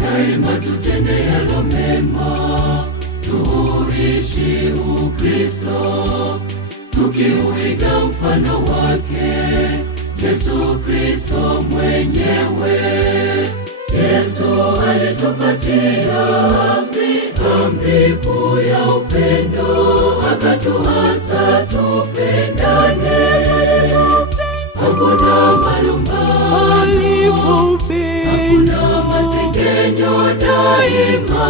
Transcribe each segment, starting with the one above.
Daima tutende yalo mema, tuishi Ukristo, tukiuiga mfano wake Yesu Kristo mwenyewe. Yesu alitupatia amri kuu ya upendo, akatuasa tupendane. Hakuna malumbano, hakuna masengenyo, daima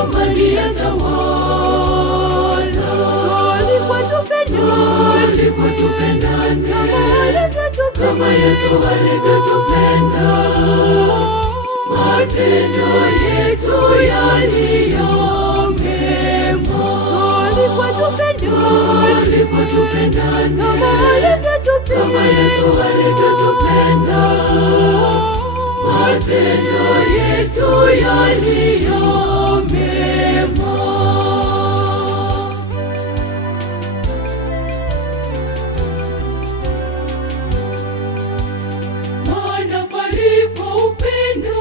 amani yatawala. Alikuwa tupendane kama Yesu alivyotupenda. Matendo yetu yaliyo mema, alikuwa tupendane kama Yesu alivyotupenda. Matendo yetu yaliyo mema. Maana palipo upendo,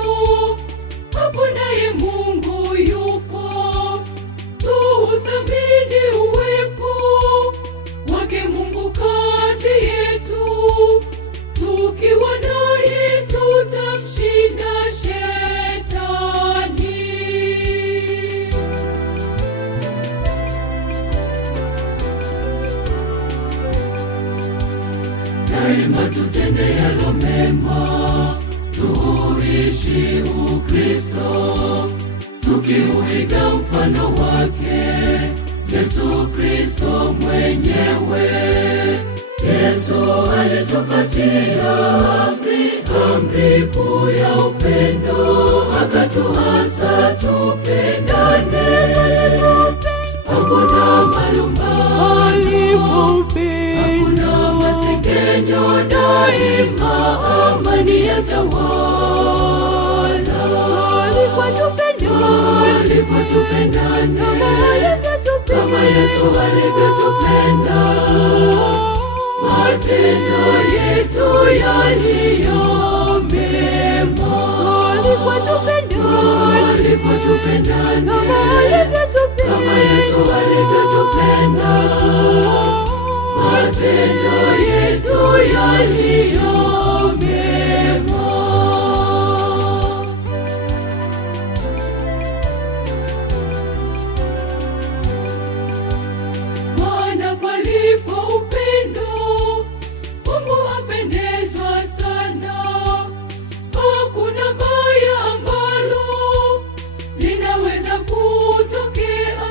hapo naye Mungu yupo. Tuuthamini uwepo wake Mungu kati yetu, tukiwa naye tutamshinda Shetani. Daima tutende yalo mema, tuishi Ukristo, tukiuiga mfano wake Yesu Kristo mwenyewe. Yesu alitupatia amri kuu ya upendo, akatuasa tupendane. Hakuna malumbano, hakuna masengenyo, daima amani yatawala. Alikuwa tupendane kama Yesu alivyotupenda. Matendo yetu yaliyo mema, alikuwa tupendane kama Yesu alivyotupenda. Matendo yetu yaliyo mema. Maana palipo upendo, Mungu apendezwa sana. Hakuna baya ambalo linaweza kutokea,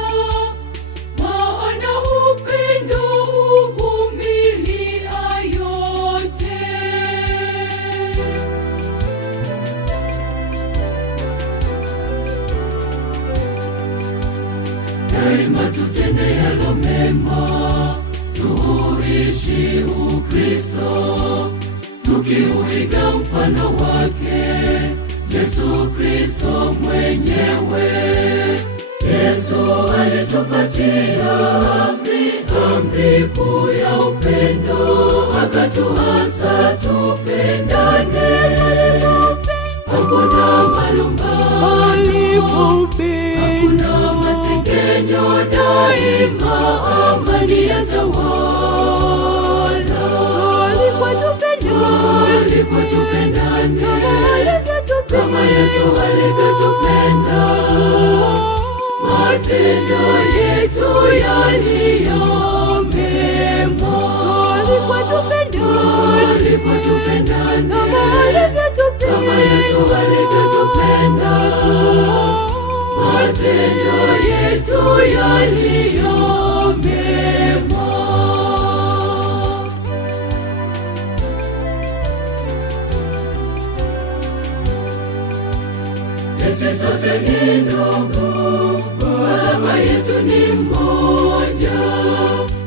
maana upendo huvumilia yote. Daima tutende yalo mema, tuishi Ukristo, tukiuiga mfano wake Yesu Kristo mwenyewe. Yesu alitupatia amri kuu ya upendo, akatuasa tupendane. Hakuna malumbano, hakuna masengenyo, daima amani yatawala. Alikuwa tupendane kama Yesu alivyotupenda. Matendo yetu yaliyo mema, alikuwa tupendane kama Yesu alivyotupenda. Matendo yetu yaliyo mema. Sisi sote ni ndugu, Baba yetu ni mmoja.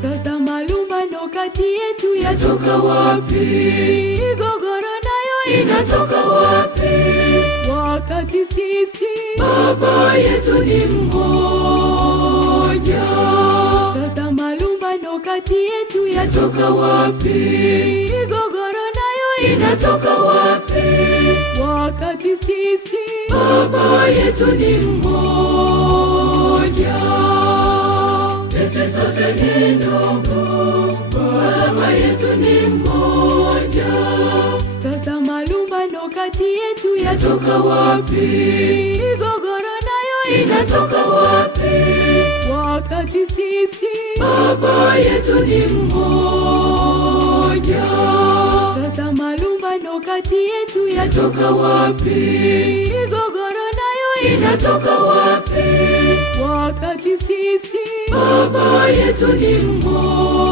Sasa malumbano kati yetu yatoka wapi? Migogoro nayo inatoka wapi? Wakati sisi Baba yetu ni mmoja. Sasa malumbano kati yetu yatoka wapi? Migogoro nayo inatoka wapi? Wakati sisi Baba yetu ni mmoja. Sisi sote ni ndugu, Baba yetu ni mmoja. Tazama lumbano kati yetu yatoka wapi? Migogoro nayo inatoka wapi? Wakati sisi Baba yetu ni mmoja. Tazama lumbano kati yetu yatoka wapi? Migogoro nayo inatoka wapi? Wakati sisi Baba yetu ni mmoja.